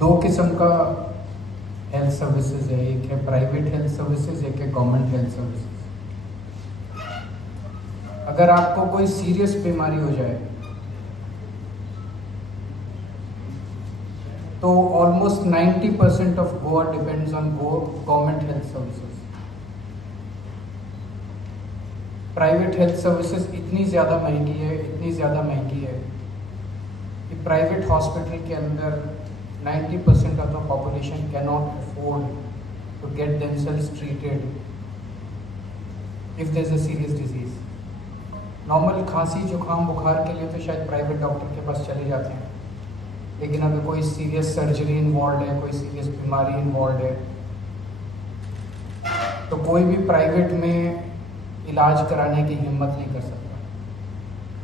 दो किस्म का हेल्थ सर्विसेज है, एक है प्राइवेट हेल्थ सर्विसेज, एक है गवर्नमेंट हेल्थ सर्विसेज। अगर आपको कोई सीरियस बीमारी हो जाए तो almost 90% of Goa depends on government health services. Private health services इतनी ज़्यादा महंगी है कि प्राइवेट हॉस्पिटल के अंदर 90% of the population cannot afford to get themselves treated if there is a serious disease. Normal खांसी जुकाम बुखार के लिए तो शायद प्राइवेट डॉक्टर के पास चले जाते हैं, लेकिन अगर कोई सीरियस सर्जरी इन्वॉल्व है, कोई सीरियस बीमारी इन्वॉल्व है, तो कोई भी प्राइवेट में इलाज कराने की हिम्मत नहीं कर सकता।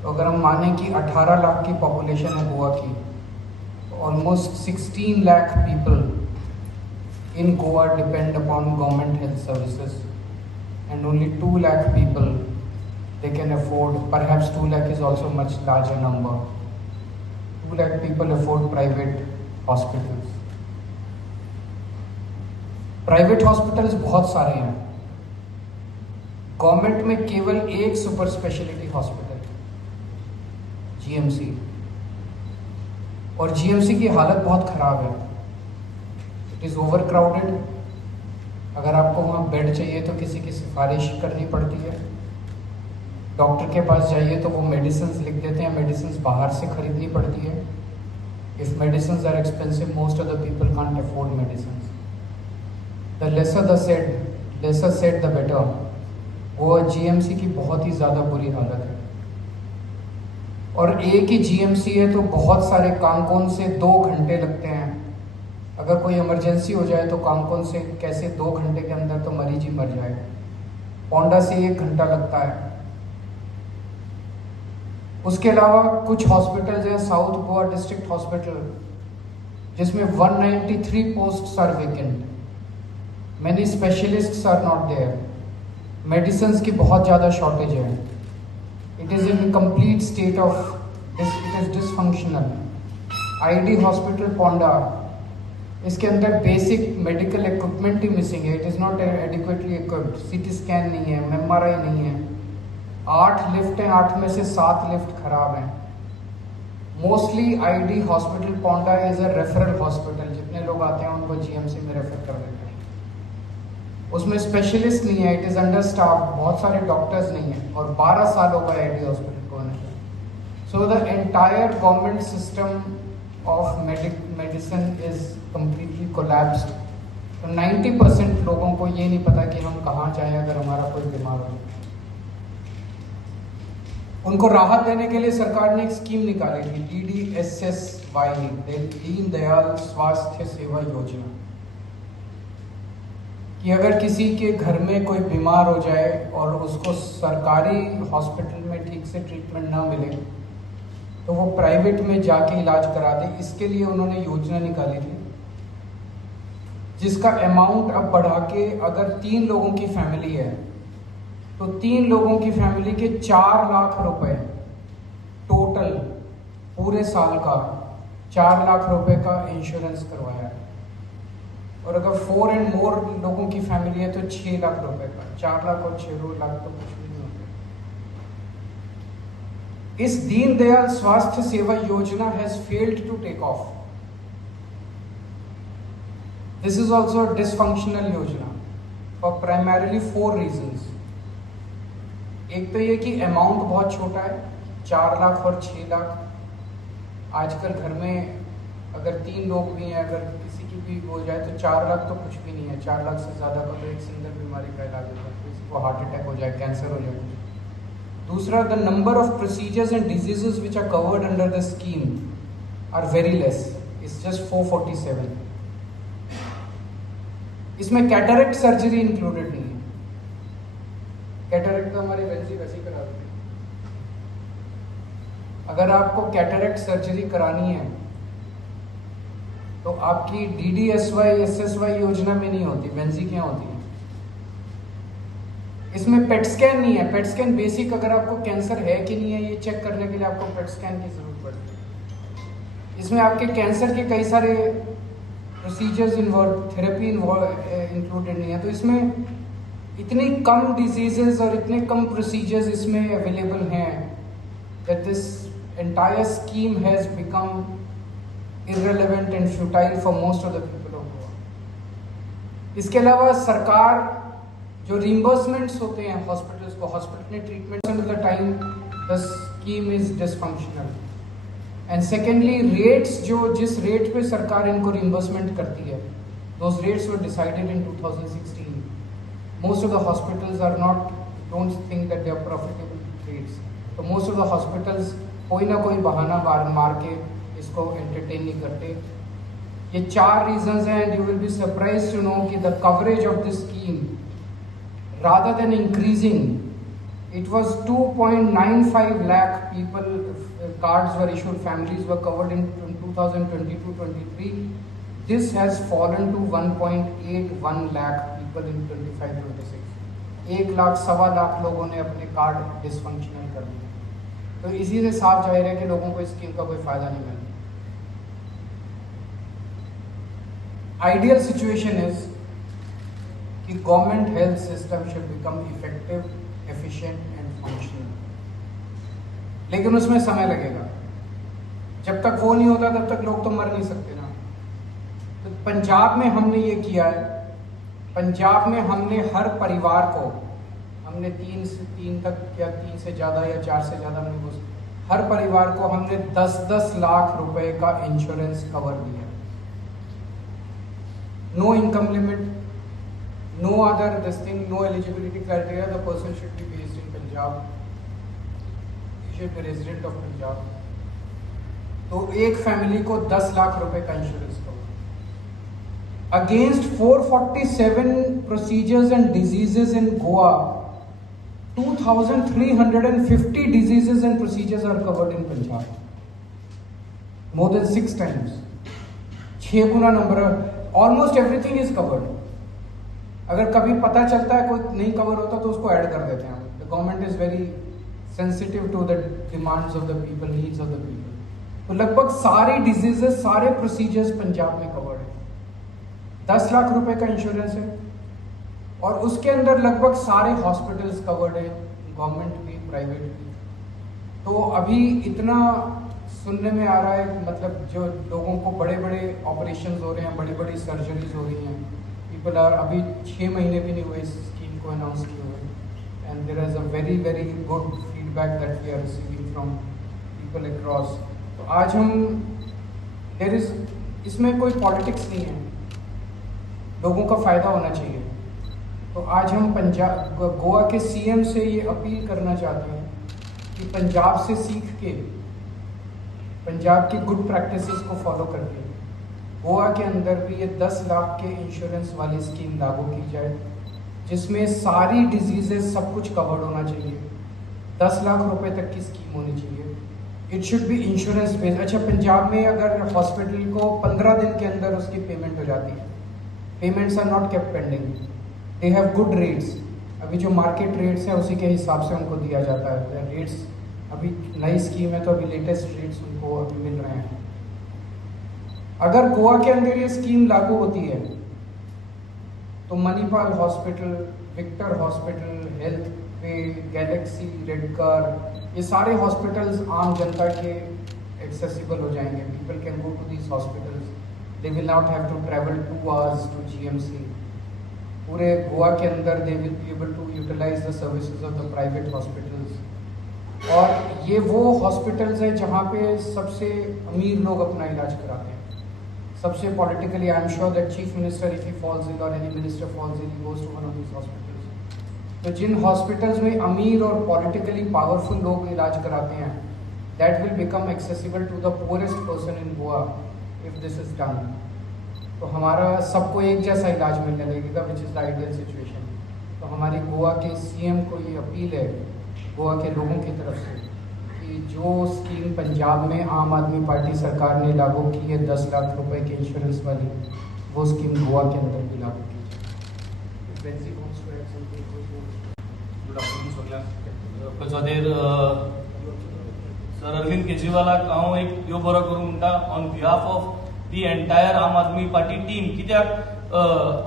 तो अगर हम माने कि 18 लाख की पॉपुलेशन है गोवा की, तो almost 16 lakh people in Goa depend upon government health services and only 2 lakh people they can afford, perhaps 2 lakh is also much larger number, 2 lakh people afford private hospitals. Private hospitals बहुत सारे हैं। गवर्नमेंट में केवल एक सुपर स्पेशलिटी हॉस्पिटल जीएमसी, और GMC की हालत बहुत खराब है। It is over crowded. अगर आपको वहां बेड चाहिए तो किसी की सिफारिश करनी पड़ती है। डॉक्टर के पास जाइए तो वो मेडिसिन लिख देते हैं, मेडिसिन बाहर से खरीदनी पड़ती है। If medicine are expensive, most of the people can't afford medicine. The lesser said the better. वो जीएमसी की बहुत ही ज़्यादा बुरी हालत है, और एक ही जीएमसी है तो बहुत सारे कांकोन से 2 घंटे लगते हैं। अगर कोई इमरजेंसी हो जाए तो कांकोन से कैसे 2 घंटे के अंदर तो मरीज ही मर जाए। पोंडा से 1 घंटा लगता है। उसके अलावा कुछ हॉस्पिटल्स हैं, साउथ गोवा डिस्ट्रिक्ट हॉस्पिटल, जिसमें 193 posts are vacant, many specialists are not there, medicine की बहुत ज़्यादा शॉर्टेज है। It is in complete state of it is dysfunctional. ID hospital Ponda, इसके अंदर बेसिक मेडिकल इक्विपमेंट ही मिसिंग है। It is not adequately equipped. CT scan नहीं है, एमआरआई नहीं है। 8 लिफ्ट हैं, 8 में से 7 लिफ्ट खराब हैं। Mostly ID hospital Ponda is a referral hospital. जितने लोग आते हैं उनको जीएमसी में रेफर कर देते हैं। उसमें स्पेशलिस्ट नहीं है, इट इज अंडर स्टाफ, बहुत सारे डॉक्टर्स नहीं है, और 12 साल हो गए आईडी हॉस्पिटल को होने। So the entire government system of medicine is completely collapsed. तो 90% लोगों को ये नहीं पता कि हम कहाँ जाएं अगर हमारा कोई बीमार हो। उनको राहत देने के लिए सरकार ने एक स्कीम निकाली थी, DDSSY, दीन दयाल स्वास्थ्य सेवा योजना, कि अगर किसी के घर में कोई बीमार हो जाए और उसको सरकारी हॉस्पिटल में ठीक से ट्रीटमेंट ना मिले तो वो प्राइवेट में जाके इलाज करा दे। इसके लिए उन्होंने योजना निकाली थी, जिसका अमाउंट अब बढ़ा के अगर 3 लोगों की फैमिली है तो 3 लोगों की फैमिली के 4 लाख रुपए टोटल पूरे साल का 4 लाख रुपए का इंश्योरेंस करवाया है। और अगर 4 एंड मोर लोगों की फैमिली है तो 6 लाख रुपए का। 4 लाख और 6 लाख तो कुछ भी नहीं होता। इस Deendayal Swasthya Seva Yojana has failed to take off. This is also a dysfunctional yojana for primarily 4 reasons. एक तो ये कि अमाउंट बहुत छोटा है, 4 लाख और 6 लाख। आजकल घर में अगर 3 लोग भी हैं, अगर किसी की भी हो जाए तो 4 लाख तो कुछ भी नहीं है। 4 लाख से ज़्यादा का तो एक सिंगल बीमारी का इलाज होता है, किसी को हार्ट अटैक हो जाए, कैंसर हो जाए। दूसरा, the number of procedures and diseases which are covered under the scheme are very less, it's just 447। इसमें कैटरेक्ट सर्जरी इंक्लूडेड नहीं है। कैटरेक्ट तो हमारी वैसे ही करा देते हैं। अगर आपको कैटरेक्ट सर्जरी करानी है तो आपकी DDSY SSY योजना में नहीं होती, वेंजी क्या होती है। इसमें पेट स्कैन नहीं है। पेट स्कैन बेसिक, अगर आपको कैंसर है कि नहीं है ये चेक करने के लिए आपको पेट स्कैन की जरूरत पड़ती है। इसमें आपके कैंसर के कई सारे प्रोसीजर्स इन्वॉल्व, थेरेपी इंक्लूडेड नहीं है। तो इसमें इतनी कम डिजीजेस और इतने कम प्रोसीजर्स इसमें अवेलेबल हैं that this entire scheme has become irrelevant and futile for most of the people of Goa. इसके अलावा सरकार जो reimbursements होते हैं हॉस्पिटल्स को, हॉस्पिटल में treatment of the time the scheme is dysfunctional. And secondly, rates जो जिस रेट पे सरकार इनको reimbursement करती है, those rates were decided in 2016. Most of the hospitals are not, don't think that they are profitable rates. So most of the hospitals कोई ना कोई बहाना मार के इसको एंटरटेन नहीं करते। ये 4 रीजंस हैं। You will be surprised to know कि the coverage of this scheme rather than increasing it was 2.95 lakh people cards were issued, families were covered in 2022-23. This has fallen to 1.81 lakh people in 25-26. 1 lakh सवा लाख लोगों ने अपने card dysfunctional कर दिए। तो इसी से साफ जाहिर है कि लोगों को इस स्कीम का कोई फायदा नहीं मिला। आइडियल सिचुएशन इज कि government health system should become effective, efficient and functional, लेकिन उसमें समय लगेगा। जब तक वो नहीं होता तब तक लोग तो मर नहीं सकते ना। तो पंजाब में हमने ये किया है। पंजाब में हमने हर परिवार को, हमने 3 तक या 3 से ज़्यादा या 4 से ज़्यादा हमने हर परिवार को हमने 10-10 लाख रुपए का इंश्योरेंस कवर दिया। No income limit, no other this thing, no eligibility criteria, the person should be based in Punjab, should be resident of Punjab. तो एक फैमिली को 10 लाख रुपए का insurance cover against 447 procedures and diseases in Goa. 2,350 diseases and procedures are covered in Punjab. More than 6 times. 6 Guna number, almost everything is covered. अगर कभी पता चलता है कोई नहीं कवर होता तो उसको ऐड कर देते हैं। The government is very sensitive to the demands of the people, needs of the people. तो लगभग सारी डिजीजेस, सारे प्रोसीजर्स पंजाब में कवर्ड है। 10 लाख रुपए का इंश्योरेंस है और उसके अंदर लगभग सारे हॉस्पिटल्स कवर्ड है, गवर्नमेंट भी, प्राइवेट भी। तो अभी इतना सुनने में आ रहा है, मतलब जो लोगों को बड़े बड़े ऑपरेशंस हो रहे हैं, बड़ी बड़ी सर्जरीज हो रही हैं, पीपल आर, अभी 6 महीने भी नहीं हुए इस स्कीम को अनाउंस किए हुए, and there is a very very good feedback that we are receiving from people across. तो आज हम, देयर इज, इसमें कोई पॉलिटिक्स नहीं है, लोगों का फायदा होना चाहिए। तो आज हम पंजाब, गोवा के सीएम से ये अपील करना चाहते हैं कि पंजाब से सीख के, पंजाब की गुड प्रैक्टिसेस को फॉलो करके गोवा के अंदर भी ये 10 लाख के इंश्योरेंस वाली स्कीम लागू की जाए, जिसमें सारी डिजीजेस सब कुछ कवर्ड होना चाहिए। 10 लाख रुपए तक की स्कीम होनी चाहिए। It should be insurance based. अच्छा, पंजाब में अगर हॉस्पिटल को 15 दिन के अंदर उसकी पेमेंट हो जाती है, payments are not kept pending, they have good rates. अभी जो मार्केट रेट्स हैं उसी के हिसाब से उनको दिया जाता है रेट्स। अभी नई स्कीम है तो अभी लेटेस्ट रेट्स उनको अभी मिल रहे हैं। अगर गोवा के अंदर ये स्कीम लागू होती है तो Manipal hospital, Victor hospital, health pay, Galaxy, Redkar, ये सारे हॉस्पिटल्स आम जनता के एक्सेसिबल हो जाएंगे। People can go to these hospitals, they will not have to travel 2 hours to GMC. पूरे गोवा के अंदर they will be able to utilize the services of the private hospitals. और ये वो हॉस्पिटल्स हैं जहाँ पे सबसे अमीर लोग अपना इलाज कराते हैं। सबसे politically, I am sure that chief minister, if he falls ill और any minister falls ill, he goes to one of this hospitals. तो जिन हॉस्पिटल्स में अमीर और पॉलिटिकली पावरफुल लोग इलाज कराते हैं, that will become accessible to the poorest person in Goa if this is done. तो हमारा सबको एक जैसा इलाज मिलने लगेगा, which is the ideal situation. तो हमारी गोवा के सीएम को ये अपील है गोवा के लोगों की तरफ से कि जो स्कीम पंजाब में आम आदमी पार्टी सरकार ने लागू की है 10 लाख रुपए के इंश्योरेंस वाली, वो स्कीम गोवा के अंदर भी लागू की जाए। गुड आफ्टरनून सर अरविंद केजरीवालाक हांव एक देव बरो करूं म्हणटा on behalf of the entire आम आदमी पार्टी टीम, कित्याक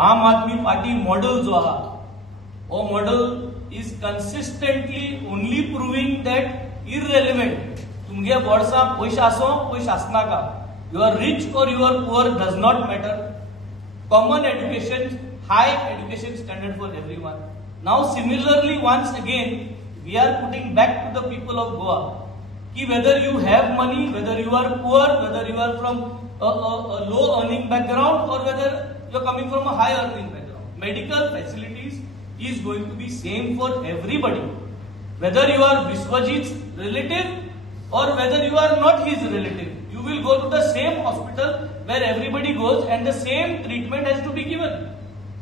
आम आदमी पार्टी मॉडल जो आहा हो model is consistently only proving that irrelevant तुमगे बोर्सा पयशे आसो पयशे आसनाका, you are rich or you are poor does not matter. Common education, high education standard for everyone. Now similarly once again we are putting back to the people of Goa कि whether you have money, whether you are poor, whether you are from a low earning background or whether you are coming from a high earning background, medical facilities is going to be same for everybody, whether you are Vishwajit's relative or whether you are not his relative. You will go to the same hospital where everybody goes and the same treatment has to be given,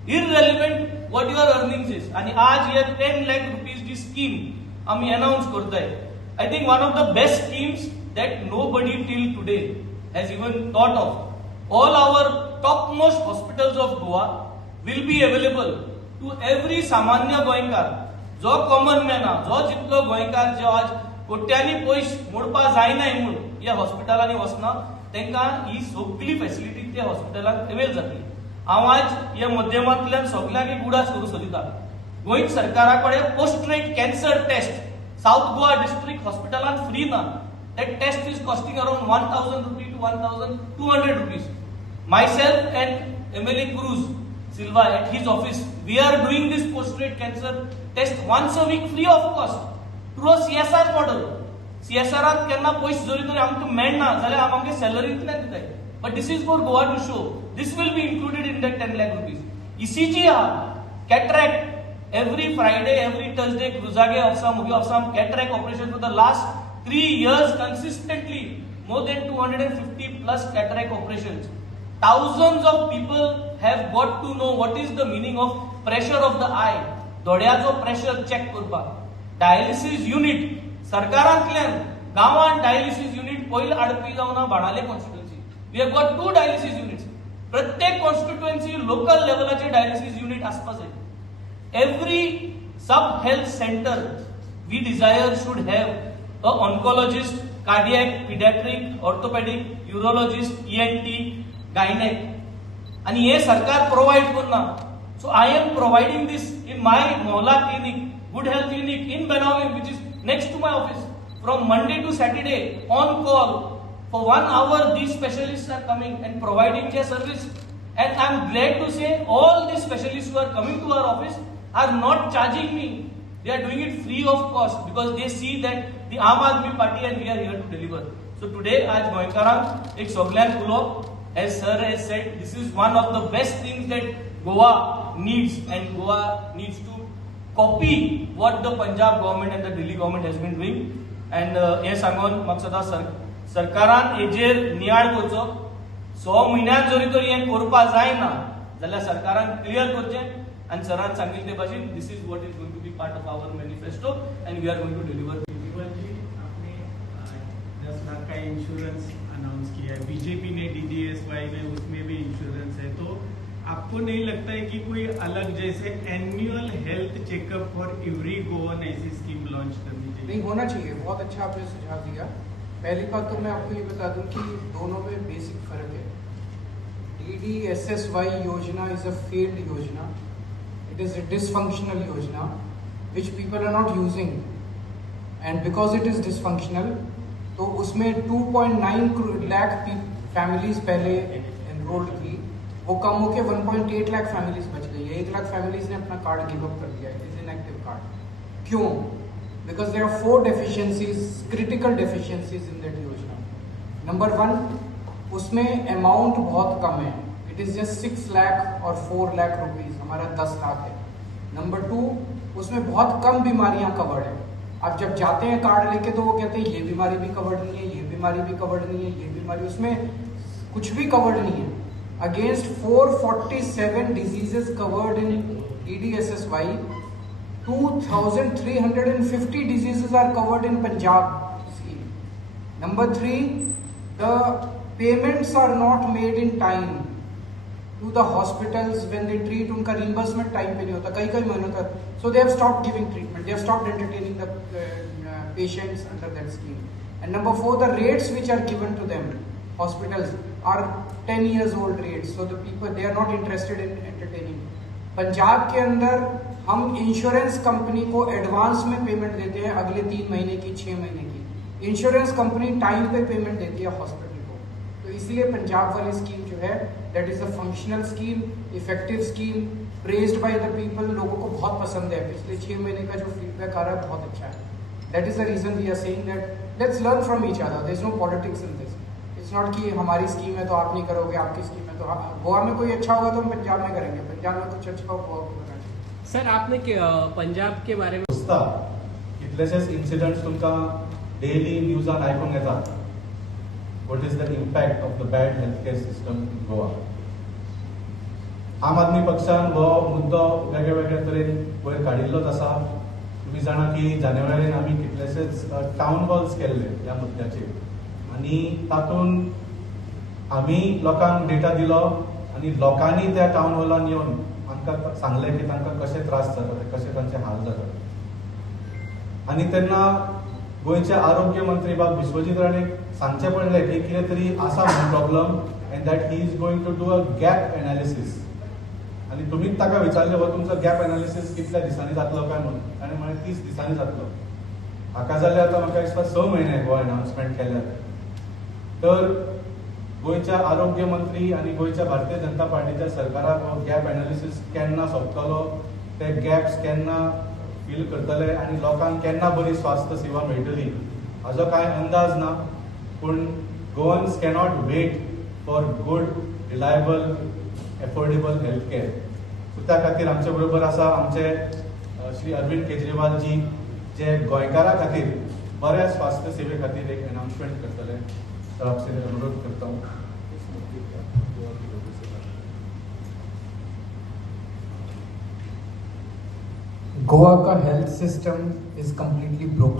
irrelevant what your earnings is. And आज ये 10 lakh rupees की scheme हम announce करते हैं. I think one of the best schemes that nobody till today has even thought of. All our topmost hospitals of Goa will be available to every सामान्य गोंयकार, जो common man हा, जो जितलो गोंयकार जो आज कोट्यांनी पयस मोडपा जायनाय म्हणून या हॉस्पिटलांनी वचना, तांकां ही सगळी फॅसिलिटी त्या हॉस्पिटलांत अवेल जातली. हांव आज ह्या माध्यमांतल्यान सगळ्यांक एक उडास करूं सोदिता. गोंय सरकारा कडेन पोस्ट्रेट cancer test South Goa district हॉस्पिटलांत फ्री ना. That test is costing around 1,000 rupees to 1,200 rupees. Myself and MLA Cruz Silva at his office, we are doing this prostate cancer test once a week free of cost through a CSR model. CSR at केन्ना पयशे जोरी तरी आमकां मेळना जाल्यार आमगे सॅलरींतल्यान दिताय. But this is for Goa to show. This will be included in that 10 lakh rupees. ECG cataract every Friday, every Thursday, Cruzage Ofsam, Mugi Ofsam, cataract operation for the last 3 years consistently, more than 250 plus cataract operations. Thousands of people have got to know what is the meaning of pressure of the eye. दोळ्याचो pressure check करपाक. Dialysis unit सरकारांतल्यान गांवांत dialysis unit पयले हाडपी जावना बाणाले constituency. We have got 2 dialysis units. प्रत्येक constituency local लेवलाचे dialysis unit आसपास जाय. Every sub health center we desire should have a oncologist, cardiac, pediatric, orthopedic, urologist, ENT, gynec. And ये सरकार provide करना. So I am providing this in my Mohalla clinic, Good Health Clinic in Benaulim, which is next to my office. From Monday to Saturday, on call for 1 hour, these specialists are coming and providing their service. And I am glad to say all these specialists who are coming to our office are not charging me. They are doing it free of cost because they see that the Aam Aadmi Party and we are here to deliver. So today, आज गोंयकारांक एक सगळ्यांक उलोवप, as sir has said, this is one of the best things that Goa needs, and Goa needs to copy what the Punjab government and the Delhi government has been doing. And हे सांगून म्हाका सदां सरकारान हेजेर नियाळ करचो. 6 म्हयन्यान जरी तरी हें करपा जायना जाल्यार सरकारान क्लियर करचें. And सरान सांगिल्ले ते भाशेन this is what is going to be part of our manifesto and we are going to deliver. जी आपने 10 लाख का इंश्योरेंस अनाउंस किया है, बीजेपी ने DDSY में उसमें भी इंश्योरेंस है, तो आपको नहीं लगता है कि कोई अलग जैसे annual health checkup for every Goan ऐसी स्कीम लॉन्च करनी चाहिए? नहीं, होना चाहिए. बहुत अच्छा आपने सुझाव दिया. पहली बात तो मैं आपको ये बता दूं कि दोनों में बेसिक फर्क है. DDSSY योजना इज अ फेल्ड योजना. It is a dysfunctional yojana which people are not using, and because it is dysfunctional, तो उसमें 2.9 lakh families पहले enrolled थी, वो कम होके 1.8 lakh families बच गई है. 1 lakh families ने अपना कार्ड गिव अप कर दिया है. It is inactive card. क्यों? Because there are 4 deficiencies, critical deficiencies in that योजना. Number 1, उसमें amount बहुत कम है. It is just 6 lakh और 4 lakh rupees. हमारा 10 लाख है. नंबर 2, उसमें बहुत कम बीमारियां कवर्ड है. आप जब जाते हैं कार्ड लेके तो वो कहते हैं ये बीमारी भी कवर्ड नहीं है, ये बीमारी भी कवर्ड नहीं है, ये बीमारी, उसमें कुछ भी कवर्ड नहीं है. Against 447 diseases covered in DDSSY, 2350 diseases are covered in Punjab scheme. Number 3, the payments are not made in time to the hospitals when they treat. उनका reimbursement time पे नहीं होता, कई महीनों तक. So they have stopped giving treatment. They have stopped entertaining the patients under that scheme. And number 4, the rates which are given to them, hospitals, are 10 years old rates, so the people, they are not interested in entertaining. Punjab के अंदर हम insurance company को advance में payment देते हैं, अगले 3 महीने की, 6 महीने की। इंश्योरेंस कंपनी टाइम पे पेमेंट देती है हॉस्पिटल को। तो इसलिए पंजाब वाली स्कीम जो है, that is a functional scheme, effective scheme, praised by the people, लोगों को बहुत पसंद है। पिछले 6 महीने का जो फीडबैक आ रहा है बहुत अच्छा है। That is the reason we are saying that let's learn from each other, there is no politics in this. It's not कि हमारी स्कीम है तो आप नहीं करोगे, आपकी स्कीम है तो गोवा में कोई अच्छा होगा तो हम पंजाब में करेंगे, पंजाब में कुछ अच्छा होगा गोवा में करेंगे। सर आपने पंजाब के बारे में दिसता कितलेशेच इन्सिडंट्स तुमकां डेली न्यूजान आयकूंक येतात. What is the impact of the bad health care system in Goa. आम आदमी पक्षान हो मुद्दो वेगळ्या वेगळ्या तरेन वयर काडिल्लोच आसा. तुम्ही जाणा की जानेवारीन आमी कितलेशेच टावन हॉल्स केल्ले ह्या मुद्द्याचेर, आनी तातूंत आमी लोकांक डेटा दिलो आनी लोकांनी त्या टावन हॉलान येवन आमकां सांगलें की तांकां कशे त्रास जातात, कशे तांचे हाल जातात. आनी तेन्ना गोंयचे आरोग्य मंत्री बाब विश्वजीत राणेक सांगचें पडलें की कितें तरी आसा म्हणून problem, and that he is going to do a gap analysis. आनी तुमीच ताका विचारलें हो तुमचो गॅप एनालिसीस कितल्या दिसांनी जातलो काय म्हणून. ताणें म्हळें 30 दिसांनी जातलो. हाका जाल्यार आतां म्हाका दिसता 6 म्हयने हो अनाउन्समेंट केल्यार. तर गोंयच्या आरोग्य मंत्री आनी गोंयच्या भारतीय जनता पार्टीच्या सरकाराक हो गॅप एनालिसीस केन्ना सोंपतलो, ते गॅप्स केन्ना फील करतले आनी लोकांक केन्ना बरी स्वास्थ्य सेवा मेळटली हाजो कांय अंदाज ना. पूण Goans cannot wait for good, reliable, affordable health care. So त्या खातीर आमचे बरोबर आसा आमचे श्री अरविंद केजरीवाल जी, जे गोंयकारां खातीर बऱ्या स्वास्थ्य सेवे खातीर एक अनाउन्समेंट करतले. तर आपसे अनुरोध करता हूँ. गोवा का health system is completely broken.